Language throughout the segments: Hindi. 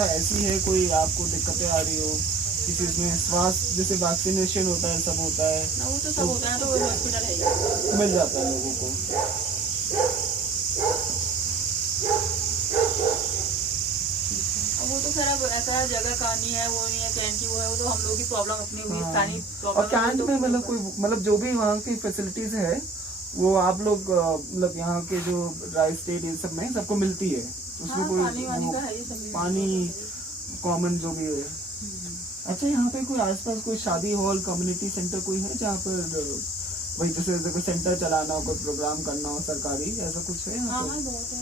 ऐसी है कोई आपको दिक्कतें आ रही हो किसी में स्वास्थ्य जैसे वैक्सीनेशन होता है सब होता है ना, वो तो सब होता है, तो हॉस्पिटल है ही। मिल जाता है लोगों को। अब वो तो खैर अब ऐसा जगह का नहीं है, वो नहीं है कैंट की, वो है, वो तो हम लोग की प्रॉब्लम अपनी हुई, स्थानीय और प्रॉब्लम। कैंट में मतलब कोई मतलब जो भी वहाँ की फैसिलिटीज है वो आप लोग मतलब यहाँ के जो राइस स्टेट इन सब में सबको मिलती है उसमें कोई पानी वानी का है ही सब। पानी कॉमन जो भी है। अच्छा यहाँ पे कोई आसपास कोई शादी हॉल कम्युनिटी सेंटर कोई है जहाँ पर वही जैसे कोई सेंटर चलाना हो कोई प्रोग्राम करना हो सरकारी ऐसा कुछ है यहाँ पर? बहुत है।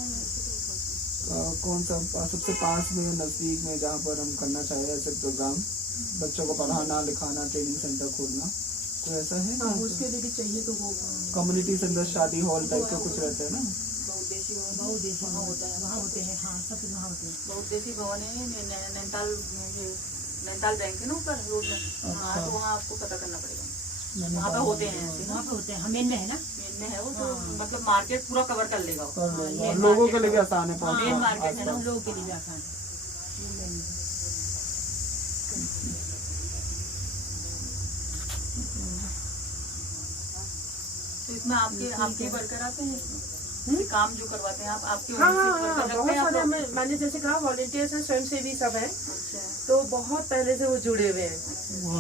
कौन सा सबसे पास में नजदीक में जहाँ पर हम करना चाहे ऐसे प्रोग्राम बच्चों को पढ़ाना लिखाना ट्रेनिंग सेंटर खोलना कोई ऐसा है? उसके लिए भी चाहिए तो वो कम्युनिटी सेंटर शादी हॉल टाइप का कुछ रहता है ना? बहुउद्देशीय भवन होता है, वहाँ होते हैं। हाँ, सब वहाँ होते हैं। बहुउद्देशीय भवन है नैनीताल बैंक है ना ऊपर रोड में। हाँ, तो वहाँ आपको पता करना पड़ेगा, वहाँ पे होते हैं ऐसे। वहाँ पे होते हैं, मेन में है ना, मेन में है वो तो मतलब मार्केट पूरा कवर कर लेगा वो। लोगों के लिए भी आसान है मेन मार्केट है ना, पहुँचना। लोगों के लिए भी आसान है। तो इसमें आपके वर्कर आते हैं इसमें काम जो करवाते हैं आप आपके हाँ, वर्कर बहुत रखते हैं आप सारे लोग? मैंने जैसे कहा वॉलंटियर्स हैं, स्वयंसेवी सब हैं, अच्छा, तो बहुत पहले से वो जुड़े हुए हैं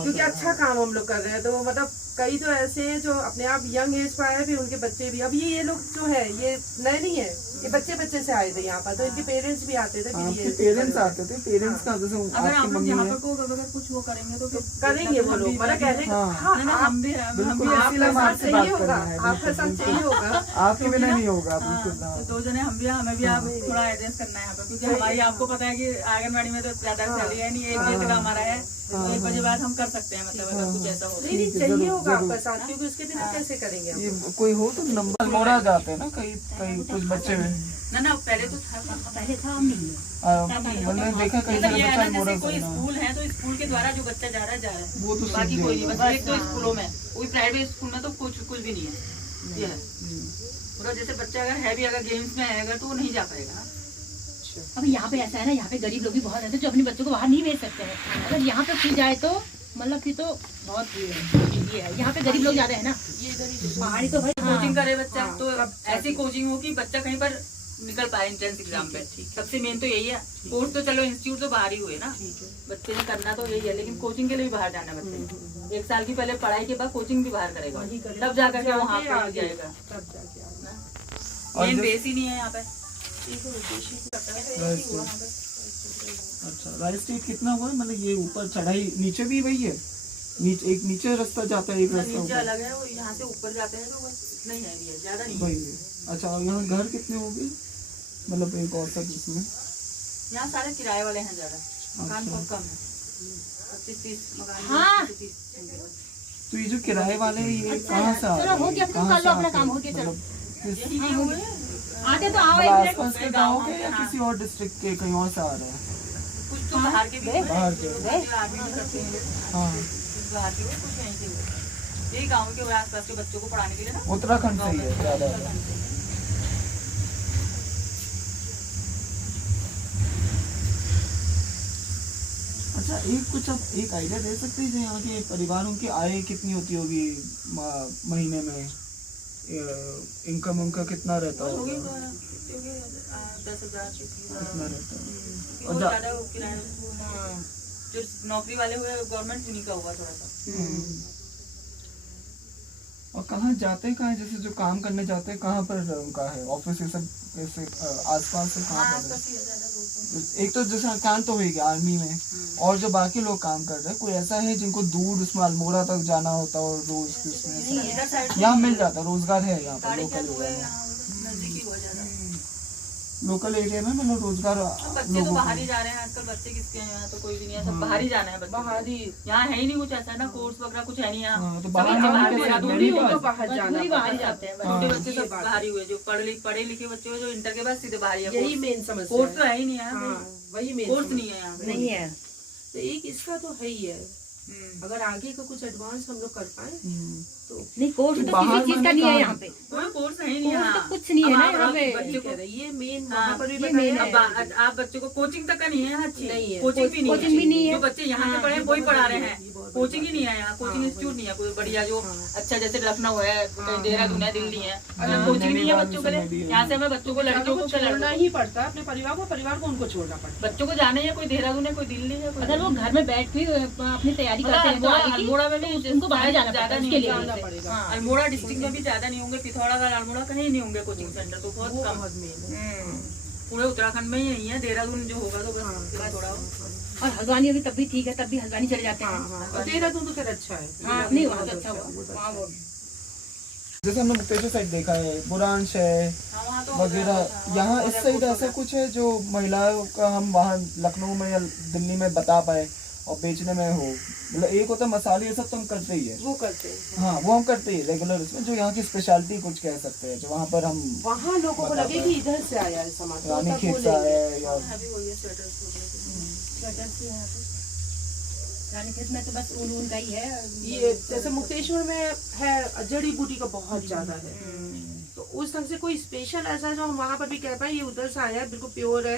क्योंकि अच्छा काम हम लोग कर रहे हैं। तो वो मतलब कई तो ऐसे हैं जो अपने आप यंग एज पर आए भी, उनके बच्चे भी। अब ये लोग जो है ये नए नहीं है, ये बच्चे से आए थे यहाँ पर, तो इनके पेरेंट्स भी आते थे। आपके पेरेंट्स आते थे पेरेंट्स का जैसे अगर आपकी आप मम्मी यहाँ है पर को अगर कुछ वो करेंगे तो फिर करेंगे वो लोग, मतलब कहने का हाँ, हम भी हैं, हम भी बिल्कुल आपके इसीलिए हम साथ आपसे चाहिए बात होगा, करना है आपके साथ चाहिए होगा। आपके बिना नहीं होगा बिल्कुल। तो दो जने हम भी हैं, हमें भी आप थोड़ा एडजस्ट करना है यहाँ पर, क्योंकि हमारी आपको पता है कि आंगनबाड़ी में तो ज्यादा सैलरी है नहीं, 1 बजे तक हमारा है, तो 1 बजे बाद हम कर सकते हैं, मतलब अगर कुछ ऐसा हो। नहीं चाहिए होगा आपका साथ, क्योंकि उसके बिना कैसे करेंगे हम? ये कोई हो तो नंबर मोड़ा जाते हैं ना कई कई कुछ बच्चे ना पहले तो था, पहले था मैंने देखा कई सारे बच्चा मोड़ा कोई स्कूल है तो स्कूल के द्वारा जो बच्चा जा रहा है वो तो बाकी सीख कोई नहीं, जाएगा। बस एक तो स्कूलों में, कोई प्राइवेट स्कूल में तो कुछ भी नहीं है। ये है मतलब जैसे बच्चा अगर है भी अगर गेम्स में है अगर तो वो नहीं जा पाएगा। अब यहाँ पे ऐसा है ना, यहाँ पे गरीब लोग भी बहुत रहते हैं जो अपने बच्चों को बाहर नहीं भेज सकते हैं। अगर यहाँ पे फ्री जाए तो मतलब फिर तो बहुत ये है, यहाँ पे गरीब लोग ज्यादा है ना, पहाड़ी तो भाई कोचिंग करे बच्चा तो ऐसी कोचिंग हो कि बच्चा कहीं पर निकल पाए एंट्रेंस एग्जाम पे। सबसे मेन तो यही है। कोर्स तो चलो इंस्टीट्यूट तो बाहर ही हुए ना, बच्चे ने करना तो यही है, लेकिन कोचिंग के लिए भी बाहर जाना है बच्चे। 1 साल की पहले पढ़ाई के बाद कोचिंग भी बाहर करेगा, तब जाकर के वहाँ पे जाएगा। मेन बेस ही नहीं है यहाँ पे। अच्छा राइस स्टेट कितना हुआ मतलब ये ऊपर चढ़ाई नीचे भी वही है नीचे रास्ता जाता है एक रास्ता नीचे ऊपर अलग है, वो यहाँ से ऊपर जाते हैं तो बस इतना ही है, ज्यादा नहीं वही है। अच्छा और यहाँ घर कितने होंगे मतलब एक औसत इसमें? यहाँ सारे किराए वाले हैं ज्यादा, मकान बहुत कम है, 25-30 मकान। हाँ। 25 तो ये जो किराए वाले हैं ये कहाँ से आ रहे चलो हो गया, हैं अपना कर लो अपना काम, हो गया चलो। आते तो आओ एक मिनट। आसपास के गाँव के या किसी और डिस्ट्रिक्ट के कहीं और से आ रहे हैं? कुछ तो बाहर के भी बाहर के आर्मी में करते हैं, हाँ कुछ बाहर के कुछ यहीं के हुए। यही गाँव के आसपास के बच्चों को पढ़ाने के लिए ना उत्तराखंड से ही है ज्यादा। अच्छा एक आइडिया दे सकते हैं जो यहाँ के परिवारों की आय कितनी होती होगी महीने में इनकम उनका कितना रहता होगा? 10,000 कितना रहता है? और ज्यादा किराया जो नौकरी वाले हुए गवर्नमेंट उन्हीं का होगा थोड़ा सा। और कहाँ जाते हैं कहाँ जैसे जो काम करने जाते हैं कहाँ पर उनका है ऑफिस ये सब कैसे आसपास से कहाँ पर है? एक तो जैसे कान तो होगी आर्मी में और जो बाकी लोग काम कर रहे हैं कोई ऐसा है जिनको दूर उसमें अल्मोड़ा तक जाना होता है और रोज यहाँ मिल जाता है रोजगार है यहाँ पर लोकल एरिया में मतलब रोजगार बच्चे तो बाहर ही जा रहे हैं आजकल, बच्चे किसके हैं यहाँ तो कोई भी नहीं है, सब बाहर ही जाना है बच्चे। बाहर ही यहाँ है ही नहीं कुछ ऐसा है ना कोर्स वगैरह कुछ है नहीं यहाँ, तो सभी बाहर बाहर जाना बाहर जाते हैं। छोटे बच्चे सब बाहर ही हुए, जो पढ़े लिखे बच्चे हुए जो इंटर के बाद सीधे बाहर ही है। यही मेन समस्या कोर्स तो है। है ही नहीं है, वही मेन कोर्स नहीं है यहाँ नहीं है तो एक इसका तो है ही है अगर आगे का कुछ एडवांस हम लोग कर पाए तो नहीं कोर्स तो बाहर किसी चीज का मैंने नहीं है कहा- यहाँ पे, कोई कोर्स है ही नहीं कोर्स तो यहाँ। कुछ नहीं है ना अब यहाँ आप पे। बच्चे को ये मेन हाँ, वहाँ पर भी ये बताया main है। अब आप बच्चों को कोचिंग तक का नहीं है अच्छी, नहीं है। कोचिंग भी नहीं कोचिंग भी नहीं है। जो बच्चे यहाँ से पढ़े हैं वही पढ़ा रहे हैं, कोचिंग ही नहीं है यहाँ, कोचिंग इंस्टीट्यूट नहीं है कोई बढ़िया जो अच्छा, जैसे लखनऊ है, कहीं देहरादून है, दिल्ली है, कोचिंग नहीं है बच्चों के लिए। यहाँ से हमें बच्चों को, लड़कियों को छोड़ना ही पड़ता है अपने परिवार को उनको छोड़ना पड़ता है। बच्चों को जाना ही है, कोई देहरादून है, कोई दिल्ली है, कोई अगर वो घर में बैठ के अपनी तैयारी करते हैं तो आगे की, अल्मोड़ा में भी उनको बाहर जाना ज्यादा पड़ता है नहीं उसके लिए। जाना पड़ेगा। हाँ, अल्मोड़ा डिस्ट्रिक्ट में भी ज्यादा नहीं होंगे, पिथौरागढ़ अल्मोड़ा कहीं नहीं होंगे कोचिंग सेंटर, तो बहुत वो कम। बहुत मेन है। पूरे उत्तराखंड में ही यही है, देहरादून जो होगा तो बस थोड़ा। और हल्द्वानी अभी तब भी ठीक है, तब भी हल्द्वानी चले जाते हैं। और देहरादून तो खैर अच्छा है। हाँ नहीं वहाँ तो अच्छा हुआ, वहाँ वो जैसे हमने मुक्तेश्वर साइड देखा है, बुरांश है हाँ, वहाँ तो वगैरह, यहाँ इस साइड ऐसा कुछ है जो महिलाओं का हम वहाँ लखनऊ में या दिल्ली में बता पाए और बेचने में हो, मतलब एक होता है मसाले, ये सब तो हम करते ही है, वो करते हैं। हाँ वो हम करते ही रेगुलर, इसमें जो यहाँ की स्पेशलिटी कुछ कह सकते हैं, जो वहाँ पर हम वहाँ लोगों को लगे कि इधर से आया है सामान, तो रानी तब खेत वो से लेंगे। है या अभी वही है स्वेटर स्वेटर से यहाँ पे रानीखेत में तो बस ऊन का ही है। ये जैसे मुक्तेश्वर में है, जड़ी बूटी का बहुत ज्यादा है, तो उस ढंग से कोई स्पेशल ऐसा जो हम वहाँ पर भी कह पाए ये उधर से आया है, बिल्कुल प्योर है,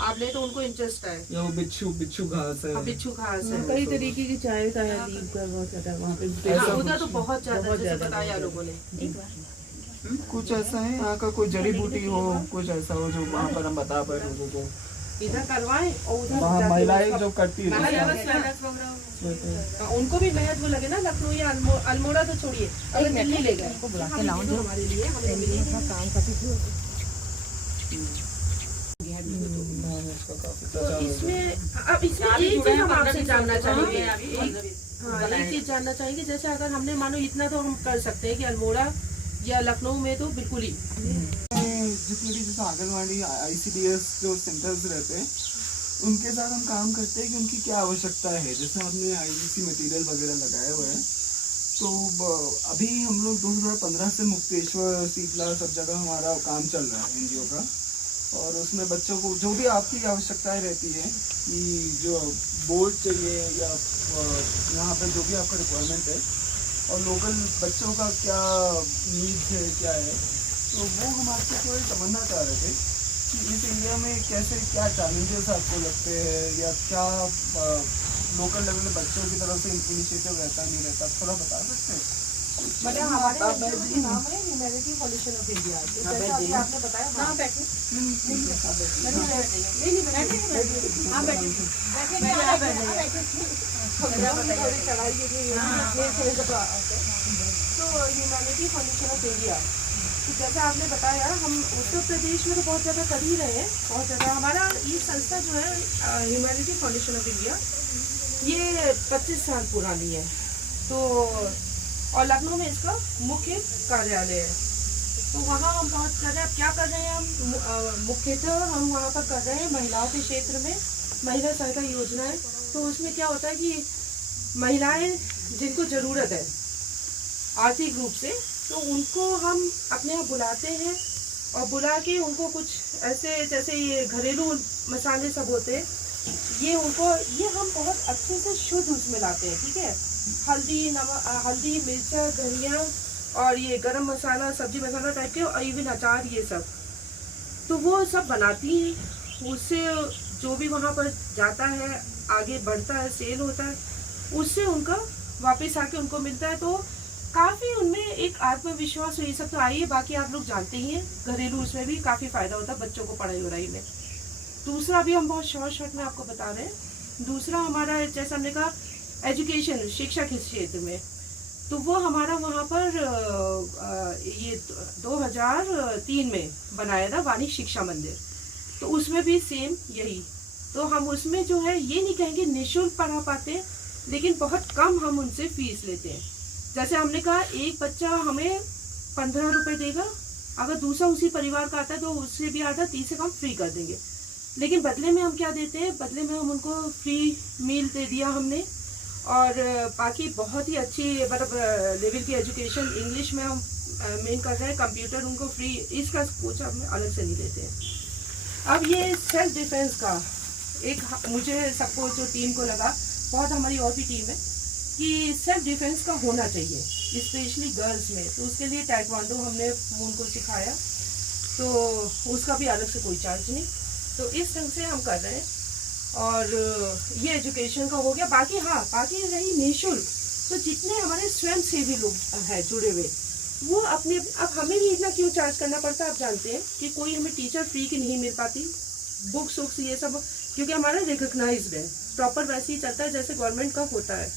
आप ले तो उनको इंटरेस्ट है। या वो बिच्छू घास है, बिच्छू घास है, कई तरीके की चाय का है, लीव का बहुत ज्यादा वहाँ पे। हाँ, उधर तो बहुत ज्यादा, जैसे बताया लोगों ने। एक बार कुछ ऐसा है यहाँ का, कोई जड़ी बूटी हो, कुछ ऐसा हो जो वहाँ पर हम बता पाए लोगों को, इधर करवाएं और उधर वहाँ जाके महिलाएं उसका- जो करती है हाँ, उनको भी महत्व लगे ना, लखनऊ या अल्मोड़ा तो छोड़िए, अगर दिल्ली ले गए हमारे लिए हमें मिली इसका काफी तो प्रचार हो गया। इसमें अब इसमें एक चीज हम आपसे जानना चाहेंगे, हाँ एक चीज जानना चाहेंगे, जैसे अगर हमने मानो इतना तो हम कर सकते हैं कि अल्मोड़ा या लखनऊ में तो बिल्कुल ही जितने भी जैसे आंगनवाड़ी ICDS जो सेंटर्स रहते हैं उनके साथ हम काम करते हैं कि उनकी क्या आवश्यकता है, जैसे हमने IBC मटेरियल वगैरह लगाए हुए हैं, तो अभी हम लोग 2015 से मुक्तेश्वर, सीतला सब जगह हमारा काम चल रहा है NGO का, और उसमें बच्चों को जो भी आपकी आवश्यकताएं रहती है कि जो बोर्ड चाहिए या यहाँ पे जो भी आपका रिक्वायरमेंट है और लोकल बच्चों का क्या नीड्स है क्या है, तो वो हम आपसे थोड़े समझना चाह रहे थे कि इस एरिया में कैसे क्या चैलेंजेस आपको लगते हैं या क्या लोकल लेवल में बच्चों की तरफ से इनिशिएटिव रहता नहीं रहता, थोड़ा बता सकते हैं? मतलब हमारे NGO का नाम है ह्यूमैनिटी फाउंडेशन ऑफ इंडिया, जैसे अभी आपने बताया। हाँ बैठे, तो ह्यूमैनिटी फाउंडेशन ऑफ इंडिया, तो जैसे आपने बताया हम उत्तर प्रदेश में तो बहुत ज़्यादा कर ही रहे हैं, बहुत ज़्यादा। हमारा ये संस्था जो है ह्यूमैनिटी फाउंडेशन ऑफ इंडिया, ये 25 साल पुरानी है, तो और लखनऊ में इसका मुख्य कार्यालय है, तो वहाँ हम बहुत कर रहे हैं। अब क्या कर रहे हैं हम, मुख्यतः हम वहाँ पर कर रहे हैं महिलाओं के क्षेत्र में महिला सहायता योजनाएं। तो उसमें क्या होता है कि महिलाएं जिनको ज़रूरत है आर्थिक रूप से, तो उनको हम अपने यहाँ बुलाते हैं और बुला के उनको कुछ ऐसे जैसे ये घरेलू मसाले सब होते हैं, ये उनको ये हम बहुत अच्छे से शुद्ध उसमें लाते हैं, ठीक है। हल्दी, नमक, हल्दी, मिर्चा, धनिया और ये गरम मसाला, सब्जी मसाला टाइप के, और इवन अचार, ये सब तो वो सब बनाती हैं। उससे जो भी वहाँ पर जाता है आगे बढ़ता है, सेल होता है, उससे उनका वापस आके उनको मिलता है, तो काफ़ी उनमें एक आत्मविश्वास, ये सब तो आई है। बाकी आप लोग जानते ही हैं घरेलू उसमें भी काफ़ी फ़ायदा होता है बच्चों को पढ़ाई वढ़ाई में। दूसरा भी हम बहुत शॉर्ट में आपको बता रहे हैं। दूसरा हमारा जैसा हमने कहा एजुकेशन, शिक्षा के क्षेत्र में, तो वो हमारा वहाँ पर ये 2003 में बनाया था वाणी शिक्षा मंदिर, तो उसमें भी सेम यही। तो हम उसमें जो है ये नहीं कहेंगे निःशुल्क पढ़ा पाते, लेकिन बहुत कम हम उनसे फीस लेते हैं। जैसे हमने कहा एक बच्चा हमें 15 रुपये देगा, अगर दूसरा उसी परिवार का आता है तो उससे भी आधा 30 से कम फ्री कर देंगे। लेकिन बदले में हम क्या देते हैं, बदले में हम उनको फ्री मील दे दिया हमने, और बाकी बहुत ही अच्छी मतलब लेवल की एजुकेशन इंग्लिश में हम मेन कर रहे हैं, कंप्यूटर उनको फ्री, इसका कुछ हम अलग से नहीं देते हैं। अब ये सेल्फ डिफेंस का एक मुझे सबको जो टीम को लगा, बहुत हमारी और भी टीम है, कि सेल्फ डिफेंस का होना चाहिए, स्पेशली गर्ल्स में। तो उसके लिए टाइक्वांडो हमने उनको सिखाया, तो उसका भी अलग से कोई चार्ज नहीं। तो इस ढंग से हम कर रहे हैं, और ये एजुकेशन का हो गया। बाकी हाँ, बाकी रही निःशुल्क, तो जितने हमारे स्वयं सेवी लोग हैं जुड़े हुए, वो अपने, अब हमें भी इतना क्यों चार्ज करना पड़ता है, आप जानते हैं कि कोई हमें टीचर फ्री की नहीं मिल पाती, बुक्स वुक्स ये सब, क्योंकि हमारा रिकग्नाइज्ड है, प्रॉपर वैसे ही चलता है जैसे गवर्नमेंट का होता है।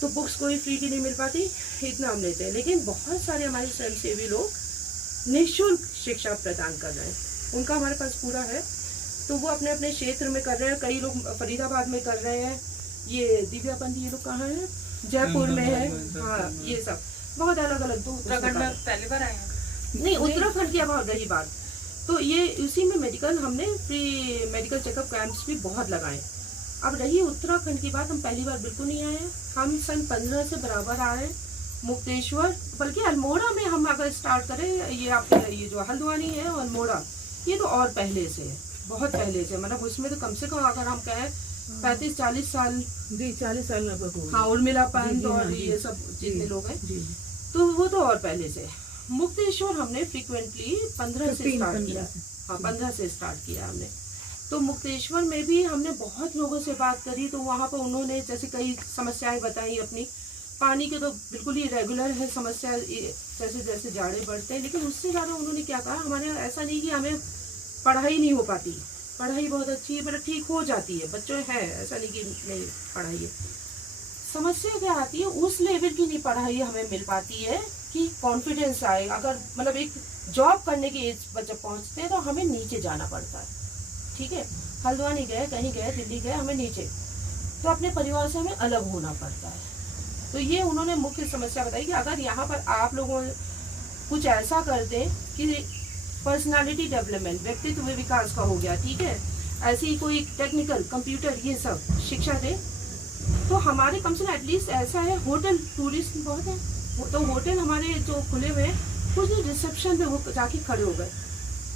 तो बुक्स कोई फ्री की नहीं मिल पाती, इतना हम लेते हैं। लेकिन बहुत सारे हमारे स्वयंसेवी लोग निःशुल्क शिक्षा प्रदान कर रहे हैं, उनका हमारे पास पूरा है। तो वो अपने अपने क्षेत्र में कर रहे हैं। कई लोग फरीदाबाद में कर रहे हैं, ये दिव्या पंत ये लोग कहाँ हैं, जयपुर में है, हाँ ये सब बहुत अलग अलग। तो उत्तराखंड में पहली बार आए हैं? नहीं, उत्तराखंड की अब रही बात, तो ये उसी में मेडिकल, हमने फ्री मेडिकल चेकअप कैंप्स भी बहुत लगाए। अब रही उत्तराखंड की बात, हम पहली बार बिल्कुल नहीं आए हैं, हम सन 15 से बराबर आए। मुक्तेश्वर, बल्कि अल्मोड़ा में हम अगर स्टार्ट करें, ये आपके ये जो हल्द्वानी है और अल्मोड़ा, ये तो और पहले से है, बहुत पहले से, मतलब उसमें तो कम से कम अगर हम कहें 35-40 साल जी 40 साल में हो। हाँ, उर्मिला जी, पंत और हाँ, जी, ये सब जितने जी, लोग हैं, जी तो वो तो और पहले से। मुक्तेश्वर हमने फ्रिक्वेंटली 15 से स्टार्ट किया। हाँ, 15 से स्टार्ट किया हमने। तो मुक्तेश्वर में भी हमने बहुत लोगों से बात करी, तो वहाँ पर उन्होंने जैसे कई समस्याएं बताई अपनी। पानी के तो बिल्कुल ही रेगुलर है समस्या, जैसे जैसे जाड़े बढ़ते हैं। लेकिन उससे ज़्यादा उन्होंने क्या कहा, हमारे ऐसा नहीं कि हमें पढ़ाई नहीं हो पाती, पढ़ाई बहुत अच्छी है, पर ठीक हो जाती है, बच्चों है, ऐसा नहीं कि नहीं पढ़ाई है। समस्या क्या आती है, उस लेवल की नहीं पढ़ाई हमें मिल पाती है कि कॉन्फिडेंस आए। अगर मतलब एक जॉब करने की एज पर जब पहुँचते हैं तो हमें नीचे जाना पड़ता है, ठीक है। हल्द्वानी गए, कहीं गए, दिल्ली गए, हमें नीचे, तो अपने परिवार से हमें अलग होना पड़ता है। तो ये उन्होंने मुख्य समस्या बताई कि अगर यहाँ पर आप लोगों कुछ ऐसा कर दें कि पर्सनालिटी डेवलपमेंट, व्यक्तित्व विकास का हो गया, ठीक है, ऐसी कोई टेक्निकल, कंप्यूटर, ये सब शिक्षा दे, तो हमारे कम से कम एटलीस्ट ऐसा है, होटल टूरिस्ट बहुत है, तो होटल हमारे जो खुले हुए हैं, कुछ रिसेप्शन पे वो जाके खड़े हो गए,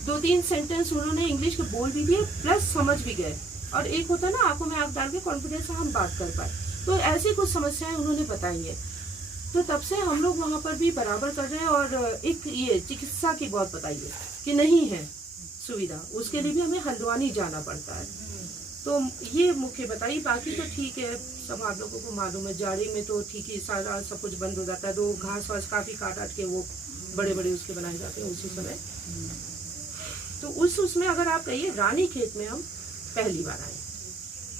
2-3 सेंटेंस उन्होंने इंग्लिश के बोल भी दिए, प्लस समझ भी गए। और एक होता है ना, आंखों में आंख डाल के कॉन्फिडेंस से हम बात कर पाए। तो ऐसी कुछ समस्याएं उन्होंने बताई है। तो तब से हम लोग वहाँ पर भी बराबर कर रहे हैं। और एक ये चिकित्सा की बहुत बताइए कि नहीं है सुविधा, उसके लिए भी हमें हल्द्वानी जाना पड़ता है। तो ये मुख्य बताइए, बाकी तो ठीक है, सब आप लोगों को मालूम है, जाड़े में तो ठीक ही सारा सब कुछ बंद हो जाता है, तो घास वास काफी काट के वो बड़े बड़े उसके बनाए जाते हैं उसी समय। तो उसमें अगर आप कहिए, रानी खेत में हम पहली बार आए,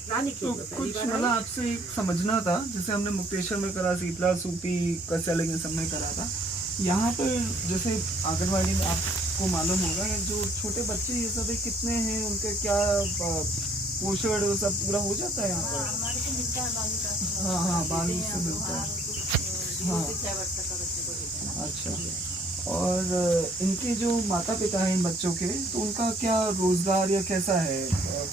रानी खेत तो में पहली कुछ बार मतलब आए। आपसे एक समझना था, जैसे हमने मुक्तेश्वर में करा, शीतला, सूपी, कस्यालिंग सब में करा था। यहाँ पर जैसे आंगनबाड़ी में आपको मालूम होगा, जो छोटे बच्चे ये सब कितने हैं, उनके क्या पोषण वो सब पूरा हो जाता है यहाँ पर? हमारे को मिलता है बाल विकास। हाँ हाँ, बाल से मिलता है। हाँ, 6 वर्ष तक का बच्चे को देते हैं। अच्छा। और इनके जो माता पिता हैं इन बच्चों के, तो उनका क्या रोजगार या कैसा है,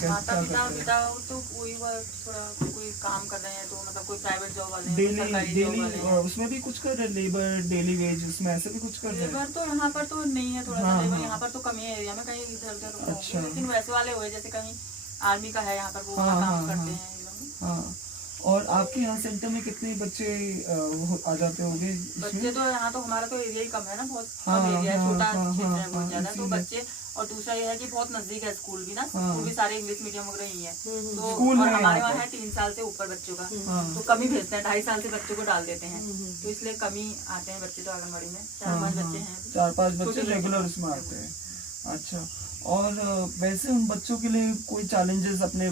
माता पिता तो कोई थोड़ा कोई काम कर रहे हैं, तो मतलब कोई प्राइवेट जॉब वाले हैं, डेली सरकारी जॉब वाले हैं। उसमें भी कुछ कर रहे हैं, लेबर डेली वेज, उसमें ऐसे भी कुछ कर रहे हैं? लेबर तो यहाँ पर तो नहीं है, थोड़ा सा हाँ, लेबर हाँ। यहाँ पर तो कमी है, एरिया में कहीं इधर उधर अच्छा। लेकिन वैसे वाले हुए जैसे कहीं आर्मी का है यहाँ पर, वो हाँ, वहाँ काम हाँ, करते हाँ। हैं ये लोग। हाँ। और आपके यहाँ सेंटर में कितने बच्चे आ जाते होंगे बच्चे इसमें? तो यहाँ तो हमारा तो एरिया ही कम है ना, बहुत हाँ, कम एरिया है, हाँ, छोटा हाँ, क्षेत्र है हाँ, बहुत ज्यादा, तो इसीलिए। बच्चे। और दूसरा ये है कि बहुत नजदीक है स्कूल भी ना, हाँ। स्कूल भी सारे इंग्लिश मीडियम वगैरह ही है, तो स्कूल और है हमारे यहाँ वहाँ पर। है 3 साल से ऊपर बच्चों का, हाँ। तो कम ही भेजते हैं, 2.5 साल से बच्चों को डाल देते हैं, तो इसलिए कम ही आते हैं बच्चे तो आंगनबाड़ी में। 4-5 बच्चे हैं। 4-5 बच्चे छोटे रेगुलर बच्चे। उसमें आते हैं। अच्छा। और वैसे उन बच्चों के लिए कोई चैलेंजेस अपने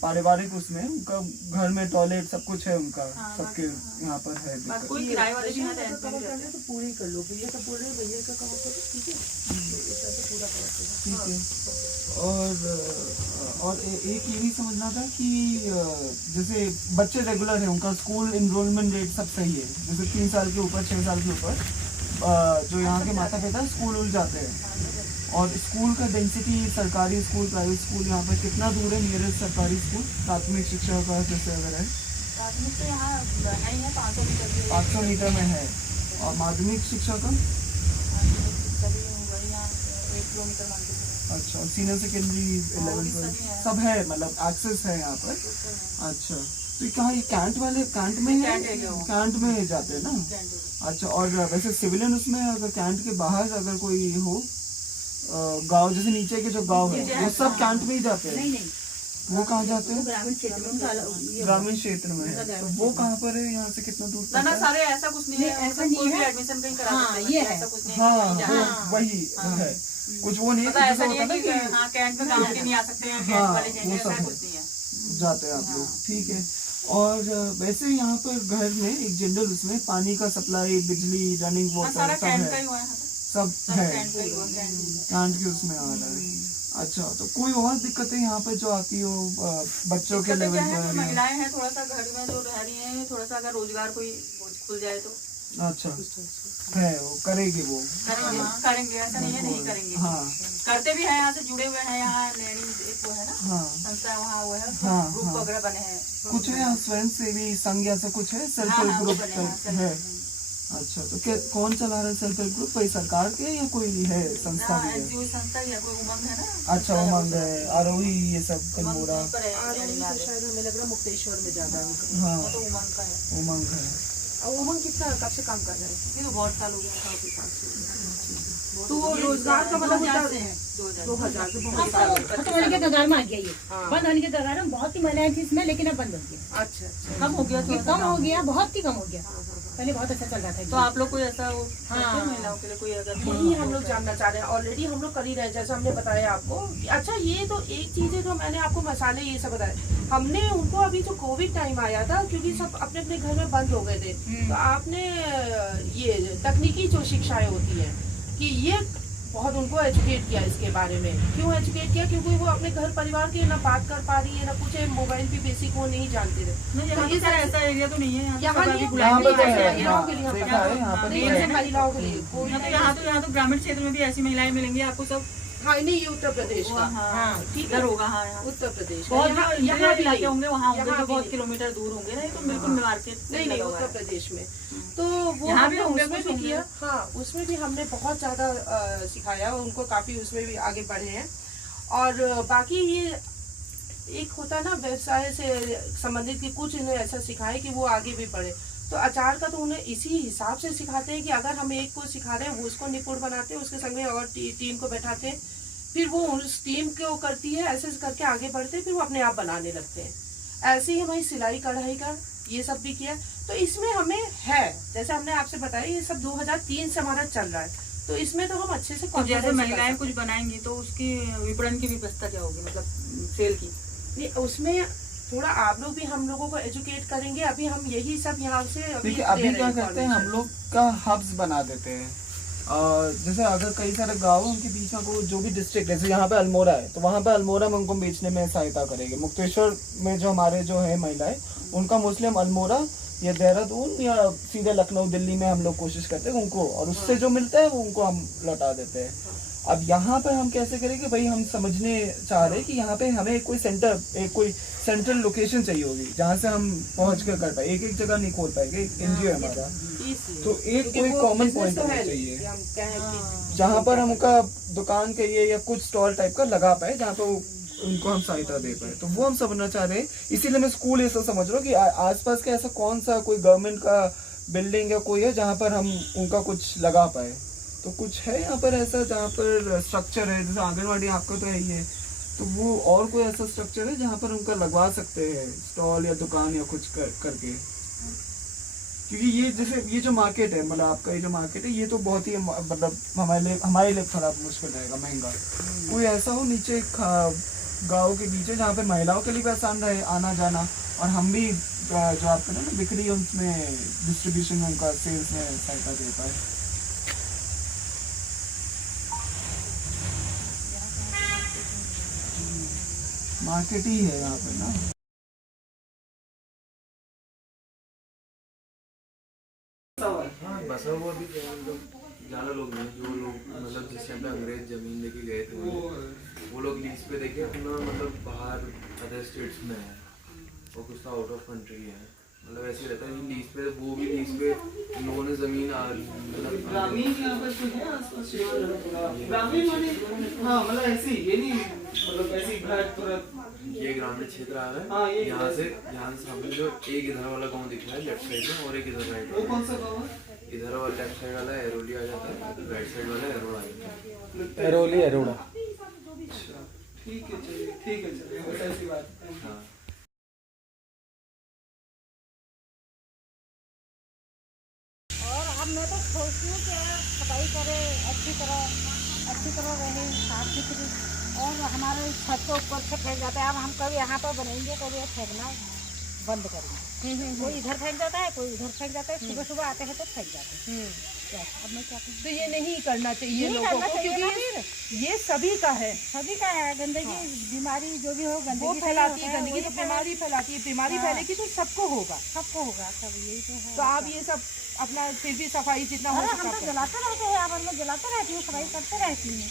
पारिवारिक उसमें, उनका घर में टॉयलेट सब कुछ है उनका, हाँ, सबके यहाँ पर है बाकी दिक्कत? कोई किराए वाले भी यहाँ भैया रहते का हैं, कवर करना है तो पूरी कर लो, भैया का बोल रहे हैं, भैया का कवर करो, ठीक है, तो इसका तो पूरा कवर करो। ठीक है। और एक ये भी समझना था कि जैसे बच्चे रेगुलर है, उनका स्कूल इनरोलमेंट रेट सब सही है, जैसे 3 साल के ऊपर, 6 साल के ऊपर जो यहाँ के माता पिता स्कूल उल जाते हैं, और स्कूल का डेंसिटी, सरकारी स्कूल, प्राइवेट स्कूल यहाँ पर कितना दूर है नियरेस्ट सरकारी स्कूल प्राथमिक शिक्षा का, जैसे अगर है प्राथमिक तो यहाँ नहीं है, 500 मीटर की 500 मीटर में है, और माध्यमिक शिक्षा का? सभी वही यहाँ 1 किलोमीटर मान के चलो। अच्छा। सीनियर सेकेंडरी हाँ, वो भी 11 सभी है। सब है, मतलब एक्सेस है यहाँ पर? अच्छा। तो ये कहाँ, ये कैंट वाले कैंट में है, कैंट में जाते हैं ना? अच्छा, और वैसे सिविलियन उसमें अगर कैंट के बाहर अगर कोई हो गांव, जैसे नीचे के जो गांव है वो सब कैंट में ही जाते हैं? नहीं नहीं, वो कहाँ जाते हैं? ग्रामीण क्षेत्र में उनका ग्रामीण क्षेत्र में है। तो वो कहाँ पर है, यहाँ से कितना दूर ना पड़ता है? सारे ऐसा कुछ नहीं है, ऐसा नहीं कोई भी है। एडमिशन कहीं करा हाँ, सकते हैं, ये बच्चे, है। ऐसा कुछ नहीं है हाँ, कि कहीं जाना है। वही है, कुछ वो नहीं है पता कि ऐसा जैसा नहीं होता है है कि ना कि हाँ कैंट में गाँव के नहीं आ सकते हैं, कैंट हाँ, वाले जाएंगे, वो सब ऐसा है। कुछ नहीं है। जाते हैं आप लोग, ठीक है। और वैसे यहाँ पर घर में एक जनरल उसमें पानी का सप्लाई, बिजली, रनिंग हाँ, वाटर सारा सब कैंट का है, ही हुआ है यहाँ पे। सब सारा है, कैंट का ही हुआ, कैंट में। कांट के उसमें आ रहा है। अच्छा, तो कोई और दिक्कतें यहाँ पे जो आती हो बच्चों के दिक्कतें लेवल क्या है, पर? जो महिलाएं हैं थोड़ा सा घर में जो रह रही हैं, थोड़ा सा अगर रोजगार कोई खुल जाए तो अच्छा है, वो करेगी वो। करेंगे, करेंगे, ऐसा नहीं है नहीं करेंगे। हाँ करते भी हैं, यहाँ से जुड़े हुए हैं, यहाँ नैनी एक वो है ना हाँ, संस्था, वहाँ वो है, हाँ, ग्रुप हाँ। वगैरह बने हैं। कुछ है यहाँ स्वयं सेवी संघ ऐसा कुछ है, सेल्फ हाँ, हेल्प हाँ, वो ग्रुप बने हैं, टाइप है? अच्छा, तो क्या कौन चला रहा है सेल्फ हेल्प ग्रुप? कोई सरकार के या कोई है संस्था भी है? एनजीओ संस्था या कोई उमंग है ना। अच्छा, उमंग है, आरोही, ये सब कलमोरा, उमंग पर है, नैनी में आ तो गए। शायद हमें लग रहा है मुक्तेश्वर में ज्यादा है उनका। हाँ, वो तो उमंग का है। उमंग है। और उमंग कितना कब से काम कर रहे हैं? ये तो बहुत साल हो गया, काफी साल से। तो वो रोजगार का मतलब होता है 2000 से अब बहुत तो साल। खत्म होने के कगार में आ गया ये, हाँ। बंद होने के कगार में। बहुत ही महिलाएं थी इसमें, लेकिन अब बंद हो गया, अच्छा अच्छा। कम हो गया, ये थोड़ा कम हो गया, बहुत ही कम हो गया। हाँ, हाँ, हाँ। पहले बहुत अच्छा चल रहा था। तो आप लोग कोई ऐसा वो हाँ। करते हैं महिलाओं के लिए कोई अगर यही हम लोग जानना चाह रहे हैं। ऑलरेडी हम लोग कर ही रहे हैं, जैसा हमने बताया आपको। अच्छा, ये तो एक चीज है जो मैंने आपको मसाले ये सब बताया। हमने उनको अभी जो कोविड टाइम आया था, क्योंकि सब अपने अपने घर में बंद हो गए थे, तो आपने ये तकनीकी जो शिक्षाएं होती हैं कि ये बहुत उनको एजुकेट किया इसके बारे में। क्यों एजुकेट किया? क्योंकि वो अपने घर परिवार के ना बात कर पा रही है, ना कुछ मोबाइल भी बेसिक वो नहीं जानते थे। नहीं, यहाँ पे सारा ऐसा एरिया तो नहीं है, यहाँ यहाँ तो नहीं, सब यहाँ अभी पे तो बुलाए है, नहीं महिलाओं हाँ, के लिए हम देखा है, यहाँ पे नहीं, तो ऐसे है। महिलाओं के लिए कोई यहाँ तो ग्रामीण क्षेत्र में भी ऐसी महिलाएं मिलेंगी आपको सब। हाँ, नहीं, ये उत्तर प्रदेश का। हाँ, ठीक इधर है, होगा। हाँ, यहाँ उत्तर प्रदेश का। बहुत यहाँ जो यहाँ भी इलाके नहीं। होंगे वहाँ होंगे यहाँ जो भी बहुत नहीं। किलोमीटर दूर होंगे ना, ये तो बिल्कुल मार्केट नहीं नहीं, उत्तर प्रदेश में तो वो यहाँ भी हमने होंगे, उसमें कुछ भी होंगे। किया। हाँ, उसमें भी हमने बहुत ज्यादा सिखाया उनको, काफी उसमें भी आगे बढ़े हैं। और बाकी ये एक होता ना व्यवसाय से संबंधित कि कुछ इन्हें ऐसा सिखाए कि वो आगे भी बढ़े। तो अचार का तो उन्हें इसी हिसाब से सिखाते हैं कि अगर हम एक को सिखा रहे हैं, वो उसको निपुण बनाते हैं, उसके संग में और टीम को बैठाते हैं, फिर वो उस टीम को करती है, ऐसे करके आगे बढ़ते हैं, फिर वो अपने आप बनाने लगते हैं। ऐसे ही हमारी सिलाई कढ़ाई का ये सब भी किया। तो इसमें हमें है, जैसे हमने आपसे बताया, ये सब 2003 से हमारा चल रहा है, तो इसमें तो हम अच्छे से तो जैसे confidence से कर महिलाएं सकते कुछ बनाएंगी तो उसकी विपणन की व्यवस्था क्या होगी, मतलब सेल की? हैं। नहीं, उसमें थोड़ा आप लोग भी हम लोगों को एजुकेट करेंगे। अभी हम यही सब यहाँ से देखिए अभी क्या करते हैं, हम लोग का हब्स बना देते हैं। जैसे अगर कई सारे गाँव उनके बीच में को जो भी डिस्ट्रिक्ट, जैसे यहाँ पे अल्मोड़ा है, तो वहाँ पे अल्मोड़ा में उनको बेचने में सहायता करेंगे। मुक्तेश्वर में जो हमारे जो है महिलाएं, उनका मोस्टली हम अल्मोड़ा या देहरादून या सीधे लखनऊ दिल्ली में हम लोग कोशिश करते हैं उनको, और उससे जो मिलता है वो उनको हम लौटा देते हैं। अब यहाँ पे हम कैसे करेंगे भाई, हम समझने चाह रहे हैं कि यहाँ पे हमें कोई सेंटर, एक कोई सेंट्रल लोकेशन चाहिए होगी जहाँ से हम पहुँच कर पाए। एक एक जगह नहीं खोल पाएंगे, एक एनजीओ है हमारा, तो एक कोई कॉमन पॉइंट होना चाहिए जहाँ पर हम उनका दुकान कहिए या कुछ स्टॉल टाइप का लगा पाए, जहाँ पे उनको हम सहायता दे पाए। तो वो हम समझना चाह रहे हैं, इसीलिए मैं स्कूल ऐसा समझ रहा हूँ कि आसपास का ऐसा कौन सा कोई गवर्नमेंट का बिल्डिंग या कोई है जहाँ पर हम उनका कुछ लगा पाए। तो कुछ है यहाँ पर ऐसा जहाँ पर स्ट्रक्चर है, जैसे आंगनवाड़ी आपका तो है ही है, तो वो और कोई ऐसा स्ट्रक्चर है जहाँ पर उनका लगवा सकते हैं स्टॉल या दुकान या कुछ करके? क्योंकि ये जैसे ये जो मार्केट है, मतलब आपका ये जो मार्केट है, ये तो बहुत ही मतलब हमारे लिए थोड़ा मुश्किल रहेगा, महंगा। कोई ऐसा हो नीचे गाँव के बीच जहाँ पे महिलाओं के लिए भी आसान रहे आना जाना, और हम भी जो आपका ना बिक्री उसमें डिस्ट्रीब्यूशन में उनका सेल्स में सहायता दे पाए। मार्केट ही है यहाँ पे ना। हाँ, बसा हुआ भी ज़्यादा लोग नहीं, जो लोग मतलब जिस टाइम पे अंग्रेज ज़मीन लेके गए थे वो लोग लीज पे देके अपना मतलब बाहर अदर स्टेट्स में है, और कुछ तो आउट ऑफ कंट्री है, मतलब ऐसे रहता है लीज पे, वो भी लीज पे उन्होंने ज़मीन मतलब ग्रामीण यहाँ पर कुछ है आसपास ग्रामीण वाले, हाँ मतलब ऐसे ये नहीं मतलब ऐसे घर तुरंत ये ग्रामीण क्षेत्र आ रहा हाँ, है। ये यहाँ से समझ लो एक इधर वाला गांव दिख रहा है लेफ्ट साइड में और एक इधर राइट वो कौन सा गाँव है? इधर वाला लेफ्ट साइड वाला एरोली आ जाता है, राइट साइड वाला एरोड़ा आ जाता है। एरोली एरोड़ा। ठीक है चलिए बस ऐसी बात है। हाँ और अब मैं तो सोचती हूँ कि यार सफाई करे अच्छी तरह रहे साफ सुथरी, और हमारे छत को ऊपर से फेंक जाता है। अब हम कभी यहाँ पर बनेंगे कभी फेंकना बंद करेंगे। कोई इधर फेंक जाता है, कोई उधर फेंक जाता है, सुबह सुबह आते हैं तो फेंक जाते हैं। अब मैं क्या करूँ? तो ये नहीं करना चाहिए नहीं लोगों करना को, चाहिए ना क्योंकि ये सभी का है। सभी का है गंदगी, बीमारी जो भी हो वो गंदगी से फैलाती है, होता गंदगी तो वही बीमारी फैलाती है, बीमारी हाँ। फैलेगी तो सबको होगा। सबको होगा, सब यही तो है। तो आप ये सब अपना फिर भी सफाई जितना हो हाँ, सके हम आप तो करें। जलाते रहते हैं, अब मैं जलाते रहती हूँ, सफाई करते रहती हूँ।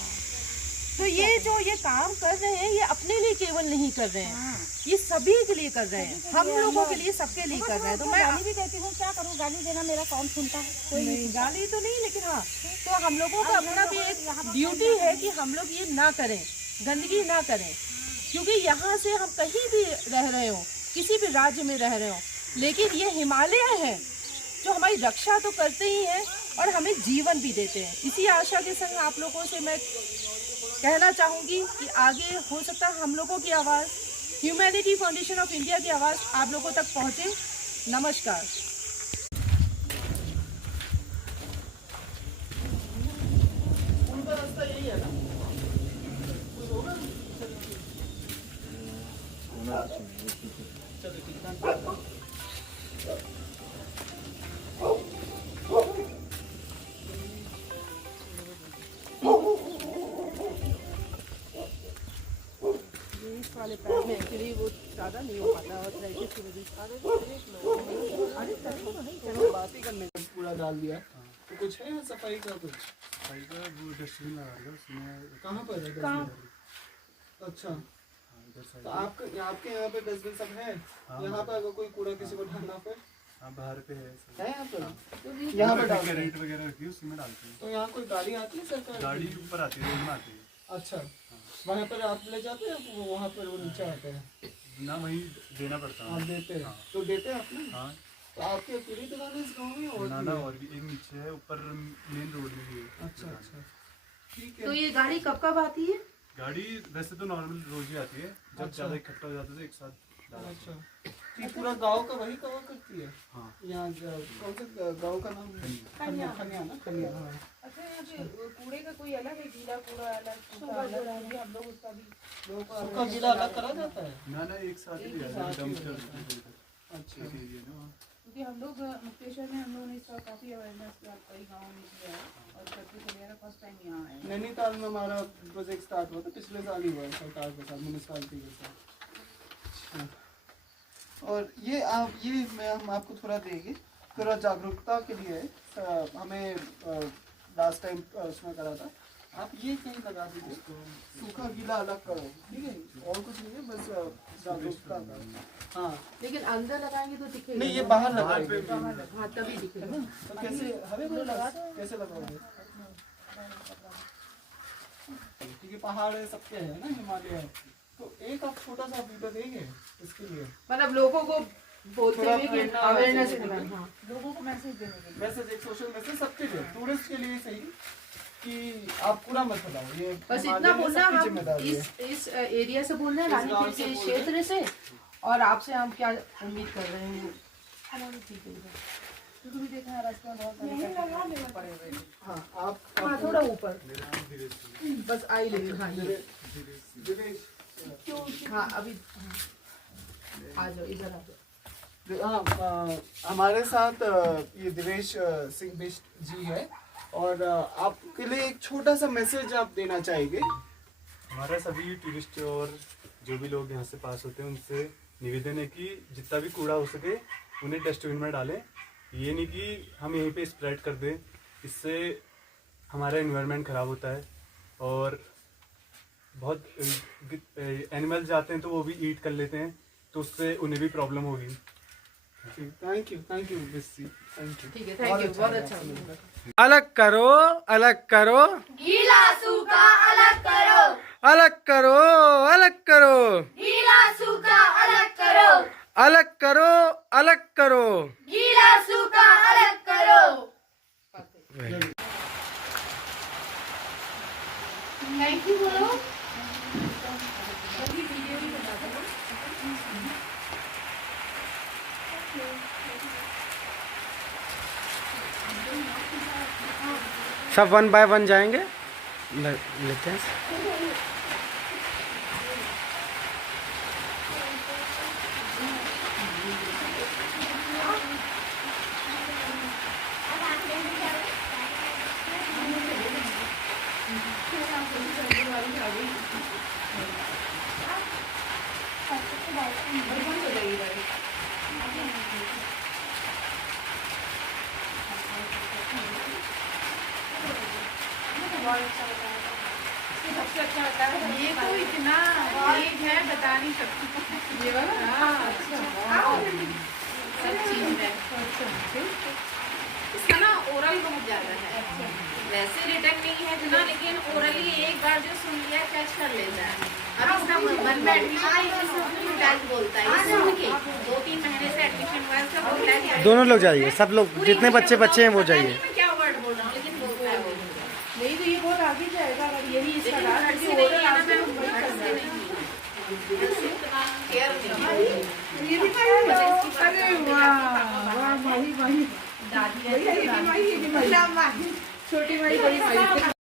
तो ये जो ये काम कर रहे हैं, ये अपने लिए केवल नहीं कर रहे हैं, हाँ। ये सभी के लिए कर रहे हैं, हम लोगों के लिए, सबके लिए कर रहे हैं। तो मैं गाली भी देती हूँ, क्या करूँ, गाली देना मेरा कौन सुनता है? कोई नहीं, गाली तो नहीं, लेकिन हाँ, तो हम लोगों का अपना भी एक ड्यूटी है कि हम लोग ये ना करें, गंदगी ना करें, क्योंकि यहाँ से हम कहीं भी रह रहे हो, किसी भी राज्य में रह रहे हो, लेकिन ये हिमालय है जो हमारी रक्षा तो करते ही हैं और हमें जीवन भी देते हैं। इसी आशा के संग आप लोगों से मैं कहना चाहूँगी कि आगे हो सकता है हम लोगों की आवाज़, ह्यूमैनिटी फाउंडेशन ऑफ इंडिया की आवाज़ आप लोगों तक पहुँचे। नमस्कार। उनका रास्ता यही है ना? इस वाले पैर में एक्चुअली वो ज़्यादा नहीं हो पाता और की वजह से बात ही करने पूरा डाल दिया तो कुछ है यहाँ सफाई का कुछ? भाई का वो डस्टबिन लगा रहा उसमें। कहाँ पर है डस्टबिन? अच्छा तो आपके यहाँ पे डस्टबिन सब है? यहाँ पे अगर कोई कूड़ा किसी को डालना फिर हाँ बाहर पे है सब। है यहाँ पर? यहाँ पे डालते हैं। रेट वगैरह रखी है उसी में डालते हैं। तो यहाँ कोई गाड़ी आती है सरकार की? गाड़ी ऊपर आती है, रोड में आती है। अच्छा वहाँ पर आप ले जाते हैं, वहाँ पर वो नीचे आते हैं? ना वही देना पड़ता आप है। देते हैं तो देते हैं आप ना? हाँ तो आपकी अकेली दुकान है इस गाँव में और ना भी ना है? और भी एक नीचे है, ऊपर मेन रोड में भी है। अच्छा ठीक तो है। ये गाड़ी कब कब आती है? गाड़ी वैसे तो नॉर्मल रोज ही आती है, जब अच्छा। ज़्यादा इकट्ठा हो जाता है तो एक साथ डालते हैं। अच्छा ये पूरा गांव का वही कवर करती है? हाँ यहाँ कौन सा गांव का नाम? खनिया ना खनिया। हाँ अच्छा यहाँ पे कूड़े का कोई अलग है, गीला कूड़ा अलग, सूखा अलग, हम लोग उसका भी सूखा गीला अलग करा जाता है? ना एक साथ ही लिया साथ ही डंपर। अच्छा क्योंकि हम लोग मुक्तेश्वर में हम लोगों ने इसका काफ़ी अवेयरनेस कई गाँव में किया है और करके चलिए फर्स्ट टाइम यहाँ आए हैं। नैनीताल में हमारा प्रोजेक्ट स्टार्ट हुआ था पिछले साल ही हुआ है सरकार के साथ, म्यूनिसपैलिटी के साथ। अच्छा। और ये हम आपको थोड़ा देंगे, थोड़ा जागरूकता के लिए हमें लास्ट टाइम उसमें करा था। आप ये कहीं लगा दीजिए, सूखा गीला अलग करो, ठीक है? और कुछ नहीं है, बस जागरूकता का। हाँ लेकिन अंदर लगाएंगे तो दिखेगा नहीं, ये बाहर लगाएंगे। हाँ तभी दिखेगा। तो कैसे हमें कोई लगा दो, कैसे लगाओगे? क्योंकि पहाड़ है, सबके है ना, हिमालय है, तो एक आप छोटा सा वीडियो देंगे इसके लिए, मतलब लोगों को बोलते थोड़ा हुए कि प्रेरणा अवेयरनेस देने के लिए। हाँ, लोगों को मैसेज देने के लिए। मैसेज, एक सोशल मैसेज सबके लिए, टूरिस्ट के लिए सही कि आप पूरा मत फैलाओ, ये बस हिमालय इतना में बोलना, सबकी हम जिम्मेदारी है। इस एरिया से बोल रहे हैं, इस गांव रानीखेत से के बोल रहे हैं। क्षेत्र से, और आपसे हम क्या उम्मीद कर रहे हैं। ठीक है, क्योंकि भी देखा है रास्ते में बहुत सारे पड़े हुए हैं। हाँ आप हाँ थोड़ा ऊपर, मेरा नाम धीरेश बस आई लेंगे। हाँ ये दिनेश, हाँ अभी आ जाओ, इधर आ जाओ। हाँ हमारे साथ ये दिनेश सिंह बिष्ट जी है, और आपके लिए एक छोटा सा मैसेज आप देना चाहेंगे? हमारा सभी टूरिस्ट और जो भी लोग यहाँ से पास होते हैं उनसे निवेदन है कि जितना भी कूड़ा हो सके उन्हें डस्टबिन में डालें। ये नहीं कि हम यहीं पे स्प्रेड कर दें, इससे हमारा एनवायरनमेंट ख़राब होता है और बहुत एनिमल्स जाते हैं तो वो भी ईट कर लेते हैं, तो उससे उन्हें भी प्रॉब्लम होगी। Thank you Bisht ji, thank you. ठीक है, थैंक यू, बहुत अच्छा। अलग करो, अलग करो, गीला सूखा अलग करो, अलग करो, अलग करो, गीला सूखा अलग करो, अलग करो, अलग करो। गीला सूखा अलग करो। थैंक यू बोलो। सब 1 बाय 1 जाएंगे, लेते हैं। सबसे अच्छा होता है ये तो इतना तेज है बता नहीं सकती। ये वाला सब चीज है इसका ना ओरल बहुत ज्यादा है। वैसे रिटर्न नहीं है इतना, लेकिन ओरली एक बार जो सुन लिया कैच कर लेता है। अब इसका मन में एडमिशन टैग बोलता है, ये सुन के 2-3 महीने से एडमिशन हुआ है उसका बोलता है। दोनों लोग जाइए, सब लोग जितने बच्चे हैं वो जाइए। मैं क्या वर्ड बोल रहा हूँ लेकिन बोलता है वो। नहीं तो ये बहुत आगे जाएगा अगर यही इसका राज है। ओरल आना मैं ये भी अरे वाह वाह भाई भाई दादी है, छोटी भाई बड़ी भाई।